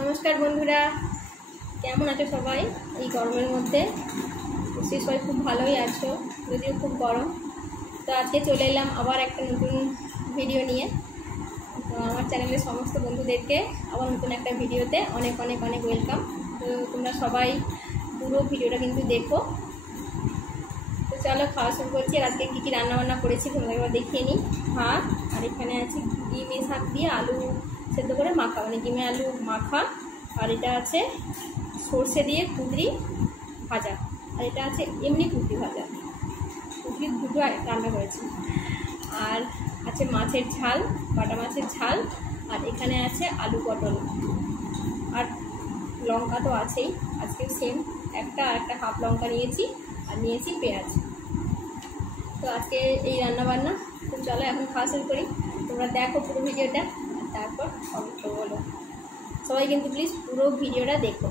নমস্কার বন্ধুরা, কেমন আছো সবাই? এই গরমের মধ্যে নিশ্চয়ই সবাই খুব ভালোই আছো, যদিও খুব গরম। তো আজকে চলে এলাম আবার একটা নতুন ভিডিও নিয়ে। তো আমার চ্যানেলের সমস্ত বন্ধুদেরকে আবার নতুন একটা ভিডিওতে অনেক অনেক অনেক ওয়েলকাম। তো তোমরা সবাই পুরো ভিডিওটা কিন্তু দেখো। তো চলো খাওয়া শুরু করছি। আর আজকে কী কী রান্নাবান্না করেছি তোমরা একবার দেখিয়ে নিই। ভাত, আর এখানে আছে ডিমের শাক দিয়ে আলু সেদ্ধ করে মাখা, মানে ডিমে আলু মাখা। আর এটা আছে সর্ষে দিয়ে কুঁদরি ভাজা, আর এটা আছে এমনি কুঁদরি ভাজা। কুঁদরি দুটো রান্না করেছি। আর আছে মাছের ঝাল, বাটা মাছের ঝাল। আর এখানে আছে আলু পটল, আর লঙ্কা তো আছেই। আজকে সেম একটা হাফ লঙ্কা নিয়েছি, আর নিয়েছি পেঁয়াজ। তো আজকে এই রান্নাবান্না। তো চলো এখন খাওয়া শুরু করি। তোমরা দেখো পুরো ভিডিওটা, আর তারপর অবশ্য বলো। সবাই কিন্তু প্লিজ পুরো ভিডিওটা দেখো।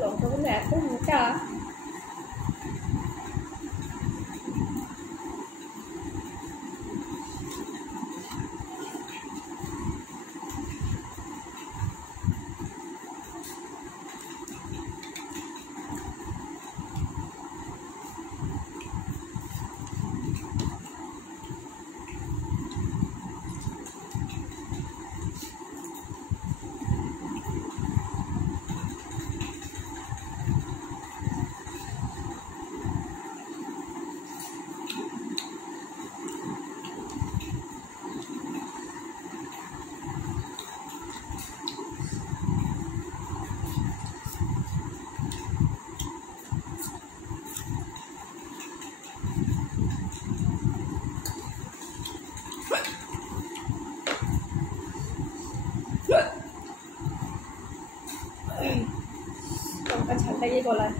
লঙ্কাগুলো এত মোটা, লঙ্কা ঝালটা গিয়ে গলায়।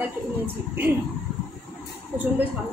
কটা খেয়ে নিয়েছি, প্রচণ্ড ঝাল।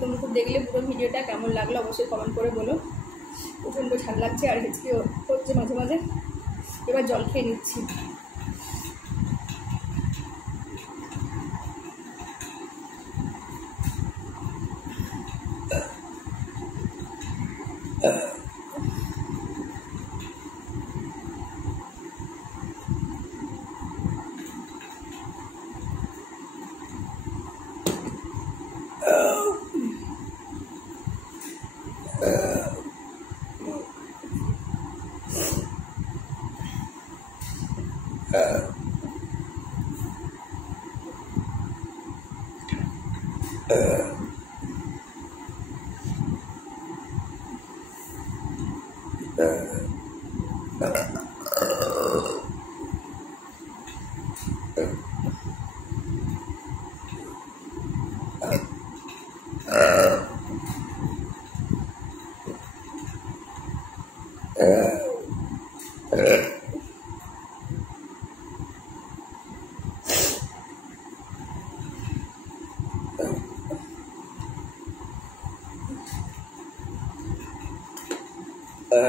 তোমরা খুব দেখলে পুরো ভিডিওটা কেমন লাগলো অবশ্যই কমেন্ট করে বলো। প্রচণ্ড ঠান্ডা লাগছে আর হেঁচকি হচ্ছে মাঝে মাঝে। এবার জল খেয়ে নিচ্ছি। তো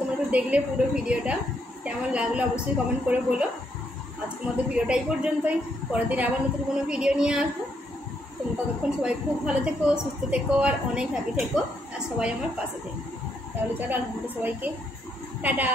তোমরা তো দেখলে পুরো ভিডিওটা, কেমন লাগলো অবশ্যই কমেন্ট করে বলো। আজকের মতো ভিডিওটা এই পর্যন্তই, পরের দিন আবার নতুন কোনো ভিডিও নিয়ে আসবো। তোমরা ততক্ষণ সবাই খুব ভালো থেকো, সুস্থ থেকো, আর অনেক হ্যাপি থেকো, আর সবাই আমার পাশে থেকো। তাহলে চলো আজকে সবাইকে টাটা।